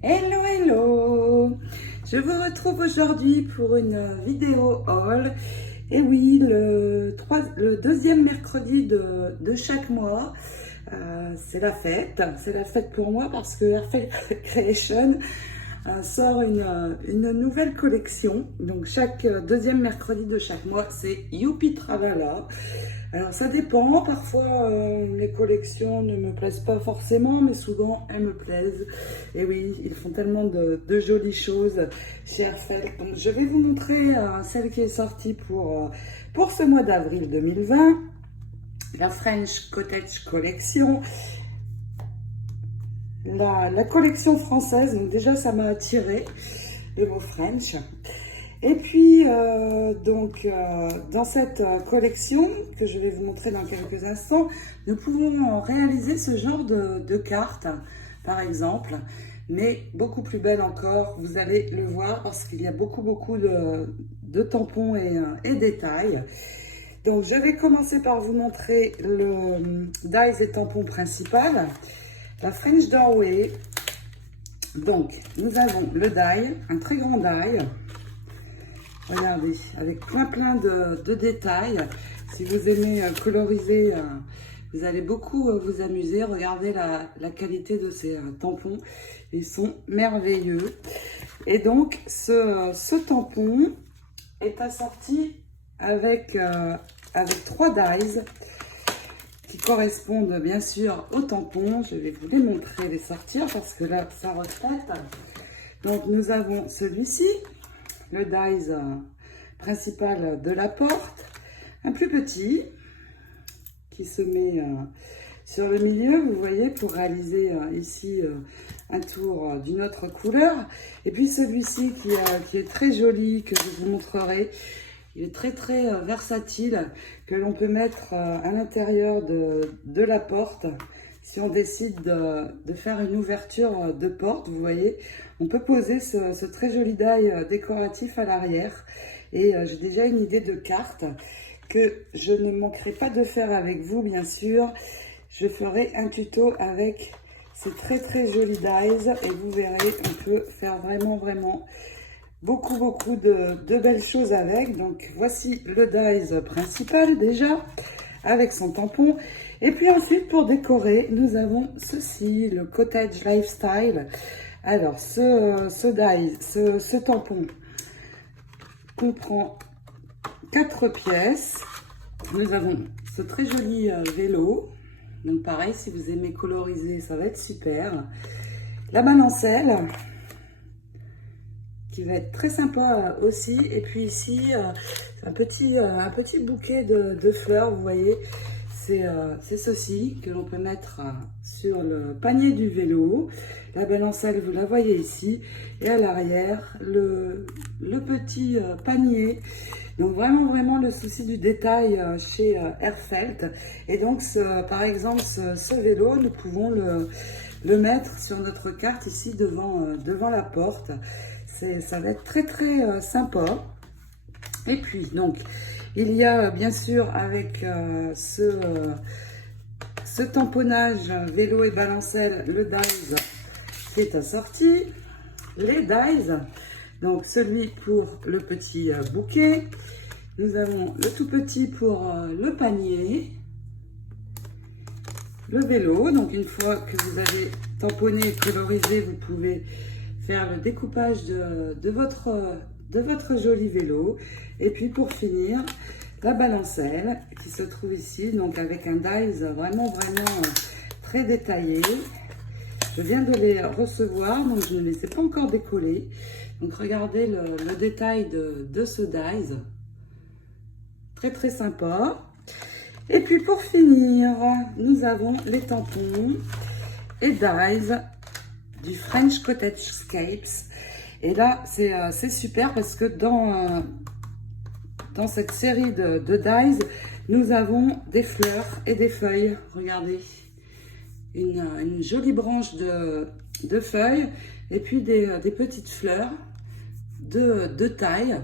Hello, hello! Je vous retrouve aujourd'hui pour une vidéo haul. Et oui, le deuxième mercredi de chaque mois, c'est la fête. C'est la fête pour moi parce que Airfeld Creation sort une nouvelle collection. Donc chaque deuxième mercredi de chaque mois, c'est Youpi Tralala. Alors ça dépend, parfois les collections ne me plaisent pas forcément, mais souvent elles me plaisent. Et oui, ils font tellement de jolies choses chez Airfeld. Donc je vais vous montrer celle qui est sortie pour ce mois d'avril 2020. La French Cottage Collection. La collection française, donc déjà ça m'a attiré, le mot French. Et puis, dans cette collection, que je vais vous montrer dans quelques instants, nous pouvons réaliser ce genre de cartes, par exemple, mais beaucoup plus belle encore, vous allez le voir, parce qu'il y a beaucoup de tampons et détails. Donc, je vais commencer par vous montrer le dies et tampon principal, la French Doorway. Donc, nous avons le die, un très grand die. Regardez, avec plein de détails. Si vous aimez coloriser, vous allez beaucoup vous amuser. Regardez la qualité de ces tampons. Ils sont merveilleux. Et donc, ce tampon est assorti avec 3 dies qui correspondent bien sûr au tampon. Je vais vous les montrer, les sortir parce que là, ça reflète. Donc, nous avons celui-ci. Le dies principal de la porte, un plus petit qui se met sur le milieu, vous voyez, pour réaliser ici un tour d'une autre couleur. Et puis celui-ci qui est très joli, que je vous montrerai. Il est très versatile, que l'on peut mettre à l'intérieur de la porte. Si on décide de faire une ouverture de porte, vous voyez, on peut poser ce très joli die décoratif à l'arrière. Et j'ai déjà une idée de carte que je ne manquerai pas de faire avec vous, bien sûr. Je ferai un tuto avec ces très jolis dies et vous verrez, on peut faire vraiment beaucoup de belles choses avec. Donc voici le dies principal déjà avec son tampon. Et puis ensuite, pour décorer, nous avons ceci, le Cottage Lifestyle. Alors, ce tampon comprend 4 pièces. Nous avons ce très joli vélo. Donc pareil, si vous aimez coloriser, ça va être super. La balancelle, qui va être très sympa aussi. Et puis ici, un petit bouquet de fleurs, vous voyez. C'est ceci que l'on peut mettre sur le panier du vélo. La balancelle, vous la voyez ici. Et à l'arrière, le petit panier. Donc vraiment le souci du détail chez Airfeld. Et donc, par exemple, ce vélo, nous pouvons le mettre sur notre carte ici devant la porte. Ça va être très sympa. Et puis, donc, il y a bien sûr avec ce tamponnage vélo et balancelle, le dies qui est assorti, les dies, donc celui pour le petit bouquet, nous avons le tout petit pour le panier, le vélo. Donc une fois que vous avez tamponné et colorisé, vous pouvez faire le découpage de votre joli vélo. Et puis pour finir, la balancelle qui se trouve ici, donc avec un dies vraiment très détaillé. Je viens de les recevoir, donc je ne les ai pas encore décollés. Donc regardez le détail de ce dies. Très sympa. Et puis pour finir, nous avons les tampons et dies du French Cottagescapes. Et là, c'est super parce que dans cette série de dies, nous avons des fleurs et des feuilles. Regardez, une jolie branche de feuilles et puis des petites fleurs de taille.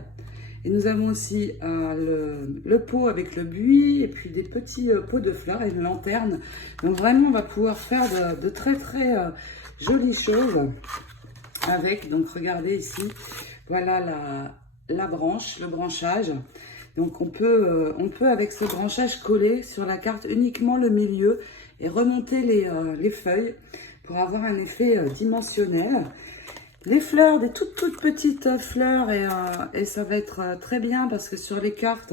Et nous avons aussi le pot avec le buis et puis des petits pots de fleurs et une lanterne. Donc vraiment, on va pouvoir faire de très jolies choses avec, donc regardez ici, voilà la branche, le branchage. Donc on peut avec ce branchage coller sur la carte uniquement le milieu et remonter les feuilles pour avoir un effet dimensionnel. Les fleurs, des toutes petites fleurs et ça va être très bien parce que sur les cartes,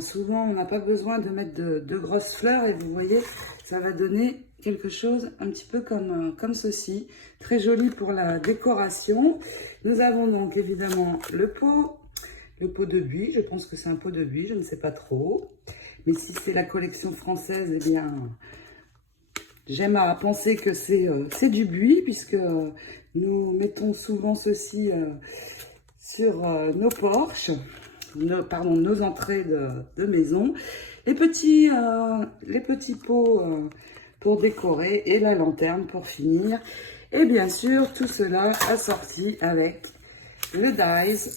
souvent on n'a pas besoin de mettre de grosses fleurs et vous voyez, ça va donner quelque chose un petit peu comme ceci. Très joli pour la décoration. Nous avons donc évidemment le pot de buis. Je pense que c'est un pot de buis, je ne sais pas trop. Mais si c'est la collection française, eh bien, j'aime à penser que c'est du buis puisque nous mettons souvent ceci sur nos porches, nos entrées de maison. Les petits pots pour décorer et la lanterne pour finir. Et bien sûr, tout cela assorti avec le dies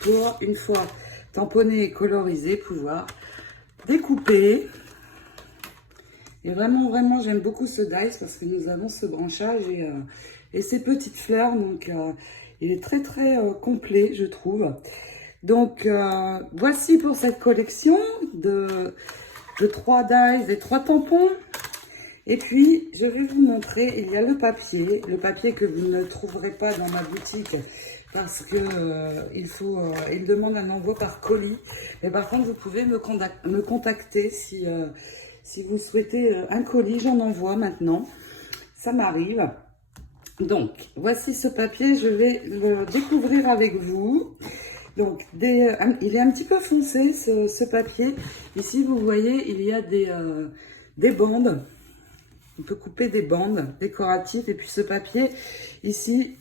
pour, une fois tamponné et colorisé, pouvoir découper. Et vraiment, j'aime beaucoup ce dies parce que nous avons ce branchage et ces petites fleurs. Donc, il est très complet, je trouve. Donc, voici pour cette collection de 3 dies et 3 tampons. Et puis, je vais vous montrer, il y a le papier que vous ne trouverez pas dans ma boutique parce que il demande un envoi par colis. Mais par contre, vous pouvez me contacter si vous souhaitez un colis, j'en envoie maintenant. Ça m'arrive. Donc, voici ce papier, je vais le découvrir avec vous. Donc, il est un petit peu foncé, ce papier. Ici, vous voyez, il y a des bandes. On peut couper des bandes décoratives. Et puis, ce papier, ici,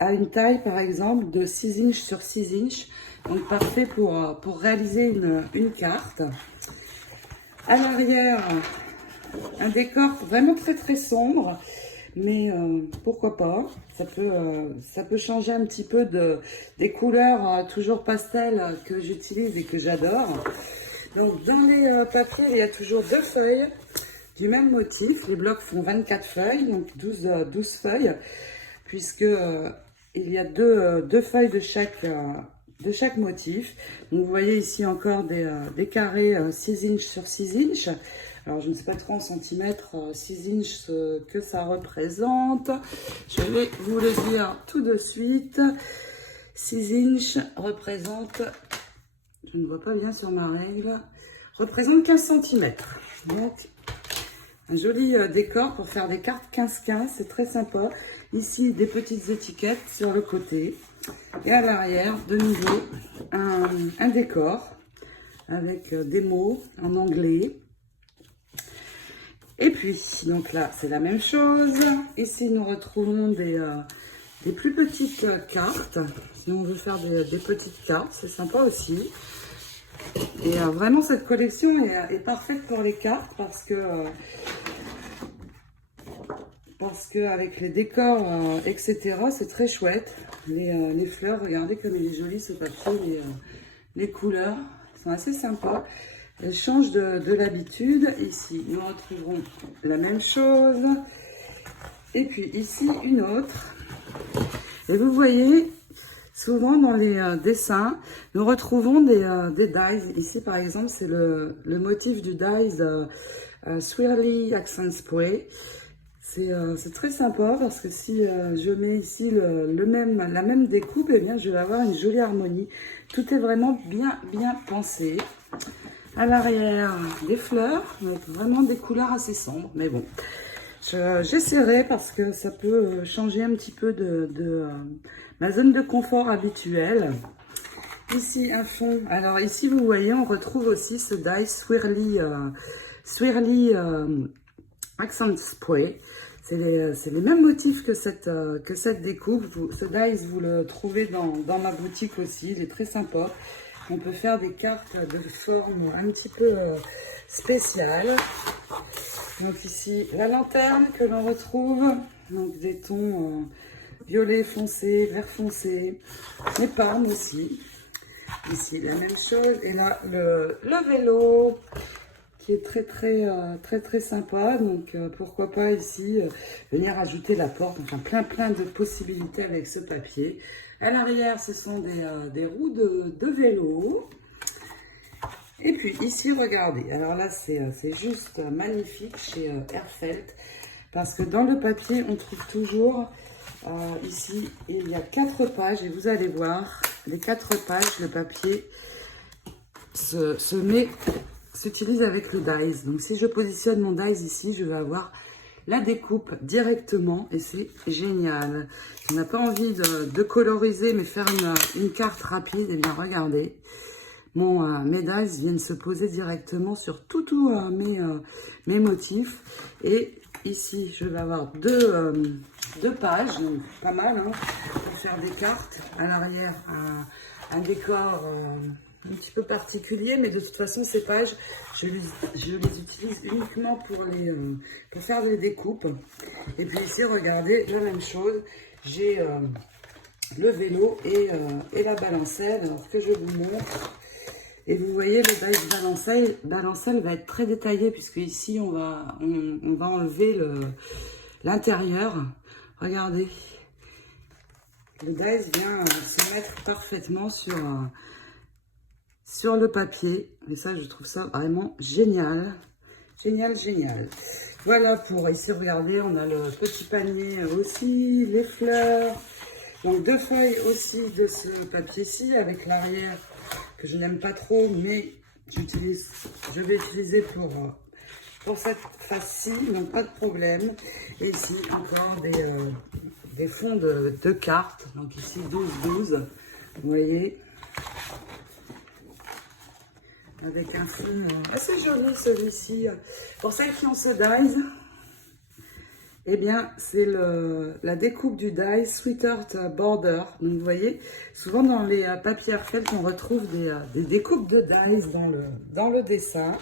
a une taille, par exemple, de 6 inches sur 6 inches. Donc, parfait pour réaliser une carte. À l'arrière, un décor vraiment très sombre. Mais pourquoi pas, ça peut changer un petit peu des couleurs toujours pastel que j'utilise et que j'adore. Donc dans les papiers, il y a toujours 2 feuilles du même motif. Les blocs font 24 feuilles, donc 12 feuilles, puisque il y a deux feuilles de chaque motif. Donc vous voyez ici encore des carrés 6 inches sur 6 inches. Alors, je ne sais pas trop en centimètres, 6 inches, ce que ça représente. Je vais vous le dire tout de suite. 6 inches représente, je ne vois pas bien sur ma règle, représente 15 centimètres. Donc, un joli décor pour faire des cartes 15-15, c'est très sympa. Ici, des petites étiquettes sur le côté. Et à l'arrière, de nouveau, un décor avec des mots en anglais. Et puis, donc là, c'est la même chose. Ici, nous retrouvons des plus petites cartes. Si on veut faire des petites cartes, c'est sympa aussi. Et vraiment, cette collection est parfaite pour les cartes parce que avec les décors, etc., c'est très chouette. Les fleurs, regardez comme il est joli ce papier. Les couleurs sont assez sympas. Elle change de l'habitude. Ici, nous retrouverons la même chose. Et puis ici, une autre. Et vous voyez, souvent dans les dessins, nous retrouvons des dies. Ici, par exemple, c'est le motif du dies Swirly Accent Spray. C'est très sympa parce que si je mets ici la même découpe, eh bien, je vais avoir une jolie harmonie. Tout est vraiment bien pensé. À l'arrière, des fleurs, avec vraiment des couleurs assez sombres. Mais bon, j'essaierai parce que ça peut changer un petit peu de ma zone de confort habituelle. Ici, un fond. Alors ici, vous voyez, on retrouve aussi ce die Swirly Accent Spray. C'est les mêmes motifs que cette découpe. Ce dies, vous le trouvez dans ma boutique aussi. Il est très sympa. On peut faire des cartes de forme un petit peu spéciale. Donc ici, la lanterne que l'on retrouve. Donc des tons violet foncé, vert foncé. L'épargne aussi. Ici, la même chose. Et là, le vélo. qui est très sympa. Donc pourquoi pas ici venir ajouter la porte. Enfin plein de possibilités avec ce papier. À l'arrière, ce sont des roues de vélo. Et puis ici, regardez. Alors là, c'est juste magnifique chez Airfelt. Parce que dans le papier, on trouve toujours ici, il y a 4 pages. Et vous allez voir, les 4 pages, le papier s'utilise avec le dies. Donc si je positionne mon dies ici, je vais avoir la découpe directement et c'est génial. Si on n'a pas envie de coloriser mais faire une carte rapide, et bien regardez, mes dies viennent se poser directement sur tous mes motifs. Et ici, je vais avoir deux pages, donc pas mal, hein, pour faire des cartes. À l'arrière, un décor un petit peu particulier, mais de toute façon, ces pages, je les utilise uniquement pour faire des découpes. Et puis ici, regardez, la même chose, j'ai le vélo et la balancelle, alors que je vous montre. Et vous voyez, le dies balancelle va être très détaillé, puisque ici, on va enlever l'intérieur. Regardez, le dies vient se mettre parfaitement sur le papier. Et ça, je trouve ça vraiment génial. Génial. Voilà pour ici, regardez, on a le petit panier aussi, les fleurs. Donc 2 feuilles aussi de ce papier-ci avec l'arrière que je n'aime pas trop, mais je vais utiliser pour cette face-ci, donc pas de problème. Et ici encore des fonds de cartes, donc ici 12-12, vous voyez, avec un fond assez joli celui-ci. Pour celles qui ont ce dies, eh bien, c'est la découpe du die Sweetheart Border. Donc, vous voyez, souvent dans les papiers Airfelt, on retrouve des découpes de dies dans le dessin.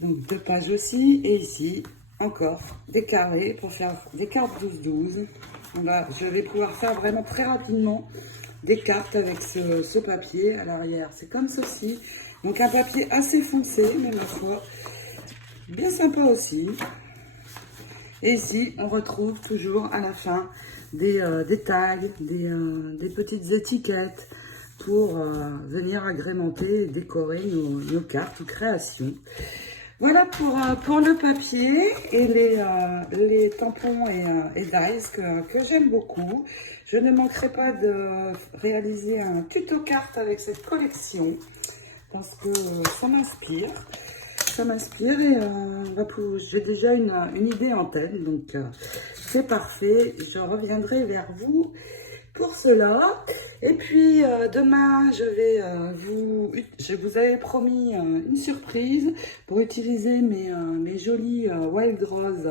Donc, 2 pages aussi. Et ici, encore des carrés pour faire des cartes 12-12. Là, je vais pouvoir faire vraiment très rapidement des cartes avec ce papier à l'arrière. C'est comme ceci. Donc, un papier assez foncé, mais ma foi, bien sympa aussi. Et ici, on retrouve toujours à la fin des tags, des petites étiquettes pour venir agrémenter et décorer nos cartes ou créations. Voilà pour le papier et les tampons et dies que j'aime beaucoup. Je ne manquerai pas de réaliser un tuto carte avec cette collection parce que ça m'inspire. Et j'ai déjà une idée en tête, donc c'est parfait. Je reviendrai vers vous pour cela. Et puis demain, je vous avais promis une surprise pour utiliser mes jolies Wild Rose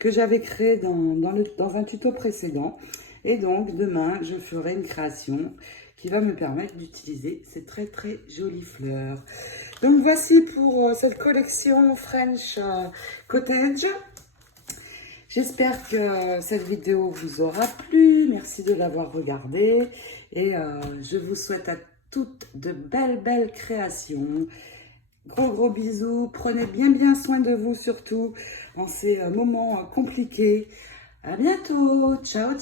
que j'avais créées dans un tuto précédent. Et donc demain, je ferai une création qui va me permettre d'utiliser ces très jolies fleurs. Donc voici pour cette collection French Cottage. J'espère que cette vidéo vous aura plu. Merci de l'avoir regardée. Et je vous souhaite à toutes de belles créations. Gros bisous. Prenez bien soin de vous, surtout en ces moments compliqués. À bientôt. Ciao.